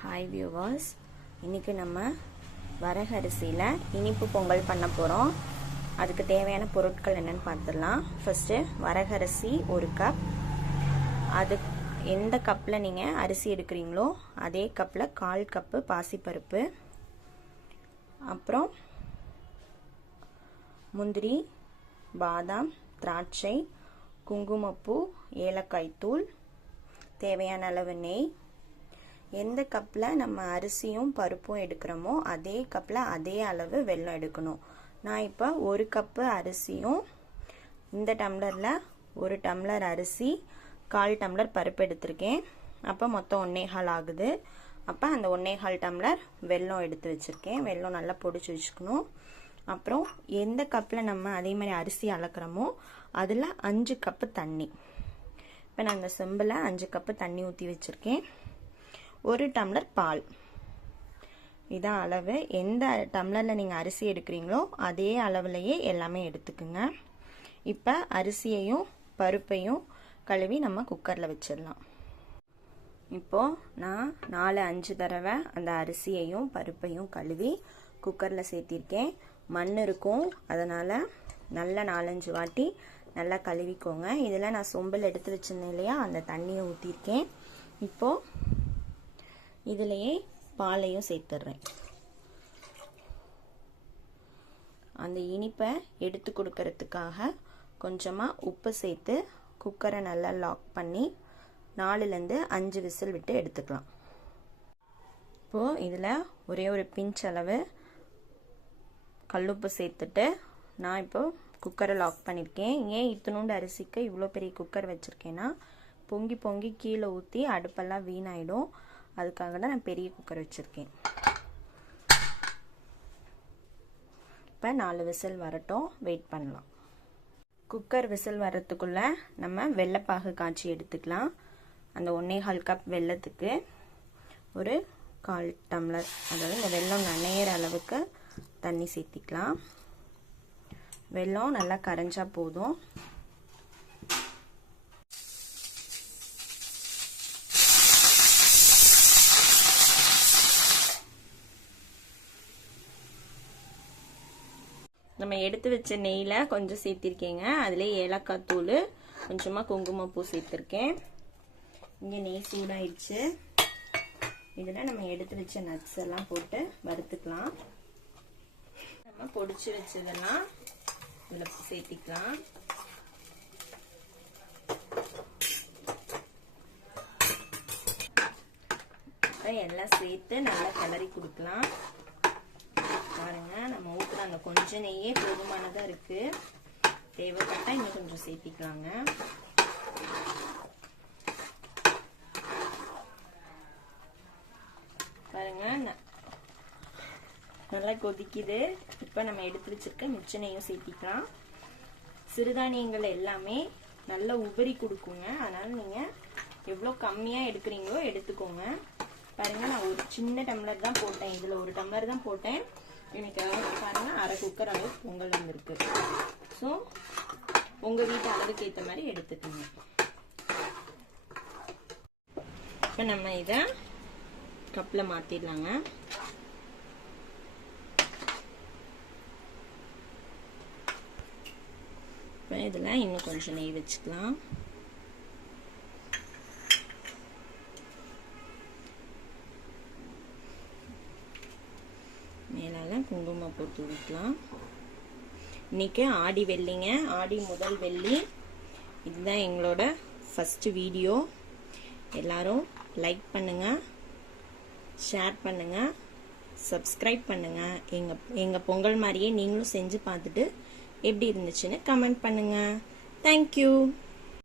Hi viewers, இன்றைக்கி நம்ம வரகரிசியில் இனிப்பு பொங்கல் பண்ண போகிறோம். அதுக்கு தேவையான பொருட்கள் என்னென்னு பார்த்துடலாம். ஃபஸ்ட்டு வரகரிசி 1 கப். அது எந்த கப்பில் நீங்கள் அரிசி எடுக்கிறீங்களோ அதே கப்பில் 1/4 கப்பு பாசிப்பருப்பு, அப்புறம் முந்திரி, பாதாம், திராட்சை, குங்குமப்பூ, ஏலக்காய் தூள், தேவையான அளவு நெய். எந்த கப்பில் நம்ம அரிசியும் பருப்பும் எடுக்கிறோமோ அதே கப்பில் அதே அளவு வெல்லம் எடுக்கணும். நான் இப்போ 1 கப்பு அரிசியும் இந்த டம்ளரில் 1 டம்ளர் அரிசி 1/4 டம்ளர் பருப்பு எடுத்திருக்கேன். அப்போ மொத்தம் 1.25 ஆகுது. அப்போ அந்த 1.25 டம்ளர் வெல்லம் எடுத்து வச்சுருக்கேன். வெல்லம் நல்லா பொடிச்சு வச்சுக்கணும். அப்புறம் எந்த கப்பில் நம்ம அதே மாதிரி அரிசி அளக்குறோமோ அதில் 5 கப்பு தண்ணி. இப்போ நான் அந்த செம்பில் 5 கப்பு தண்ணி ஊற்றி வச்சுருக்கேன். 1 டம்ளர் பால். இதான் அளவு. எந்த டம்ளரில் நீங்கள் அரிசி எடுக்கிறீங்களோ அதே அளவுலையே எல்லாமே எடுத்துக்குங்க. இப்போ அரிசியையும் பருப்பையும் கழுவி நம்ம குக்கரில் வச்சிடலாம். இப்போது நான் 4-5 தடவை அந்த அரிசியையும் பருப்பையும் கழுவி குக்கரில் சேர்த்திருக்கேன். மண் இருக்கும், அதனால் நல்லா 4-5 வாட்டி நல்லா கழுவிக்கோங்க. இதில் நான் சொம்பில் எடுத்து வச்சிருந்தேன் இல்லையா, அந்த தண்ணியை ஊற்றிருக்கேன். இப்போது இதிலேயே பாலையும் சேர்த்துடுறேன். அந்த இனிப்பை எடுத்து கொடுக்கறதுக்காக கொஞ்சமாக உப்பு சேர்த்து குக்கரை நல்லா லாக் பண்ணி 4-5 விசில் விட்டு எடுத்துக்கலாம். இப்போது இதில் ஒரே ஒரு பிஞ்ச் அளவு கல்லுப்பு சேர்த்துட்டு நான் இப்போது குக்கரை லாக் பண்ணியிருக்கேன். ஏன் இத்தினோண்டு அரிசிக்கு இவ்வளோ பெரிய குக்கர் வச்சுருக்கேன்னா, பொங்கி பொங்கி கீழே ஊற்றி அடுப்பெல்லாம் வீணாயிடும். அதுக்காக தான் நான் பெரிய குக்கர் வச்சுருக்கேன். இப்போ 4 விசில் வரட்டும், வெயிட் பண்ணலாம். குக்கர் விசில் வர்றதுக்குள்ளே நம்ம வெள்ளைப்பாகு காய்ச்சி எடுத்துக்கலாம். அந்த 1.25 கப் வெல்லத்துக்கு ஒரு 1/4 டம்ளர், அதாவது இந்த வெல்லம் நனையிற அளவுக்கு தண்ணி சேர்த்திக்கலாம். வெல்லம் நல்லா கரைஞ்சா போதும். நம்ம எடுத்து வச்ச நெய்யில் கொஞ்சம் சேர்த்திருக்கேங்க. அதிலே ஏலக்காய் தூள், கொஞ்சமாக குங்குமப்பூ சேர்த்துருக்கேன். இங்கே நெய் சூடாயிடுச்சு. இதில் நம்ம எடுத்து வச்ச நட்ஸ் எல்லாம் போட்டு வறுத்துக்கலாம். நம்ம பொடிச்சு வச்சதெல்லாம் இதில் சேர்த்திக்கலாம். எல்லாம் சேர்த்து நல்லா கிளறி கொடுக்கலாம். பாருங்க, நம்ம ஊற்றுற அந்த கொஞ்சம் நெய்யே போதுமானதா இருக்கு. தேவைப்பட்டா இன்னும் கொஞ்சம் சேர்த்திக்கலாங்க. பாருங்க, நல்லா கொதிக்குது. இப்ப நம்ம எடுத்து வச்சிருக்க மிச்ச நெய்யும் சேர்த்திக்கலாம். சிறுதானியங்கள் எல்லாமே நல்லா உபரி கொடுக்குங்க. அதனால நீங்க எவ்வளோ கம்மியா எடுக்கிறீங்களோ எடுத்துக்கோங்க. பாருங்க, நான் ஒரு சின்ன டம்ளர் தான் போட்டேன். இதுல 1 டம்ளர் தான் போட்டேன். எனக்கு பாருங்க, 1/2 குக்கர் அளவு பொங்கல் வந்திருக்கு. ஸோ உங்க வீட்டு அளவுக்கு ஏற்ற மாதிரி எடுத்துக்கோங்க. இப்போ நம்ம இதை கப்பில் மாற்றிடலாங்க. இப்போ இதில் இன்னும் கொஞ்சம் நெய் வச்சுக்கலாம். மேலால குங்குமப்பூ தூவிக்கலாம். இன்னைக்கு ஆடி வெள்ளிங்க, ஆடி முதல் வெள்ளி. இதுதான் எங்களோட ஃபர்ஸ்ட் வீடியோ. எல்லாரும் லைக் பண்ணுங்க, ஷேர் பண்ணுங்க, சப்ஸ்கிரைப் பண்ணுங்க. எங்க பொங்கல் மாதிரியே நீங்களும் செஞ்சு பார்த்துட்டு எப்படி இருந்துச்சுன்னு கமெண்ட் பண்ணுங்க. தேங்க்யூ.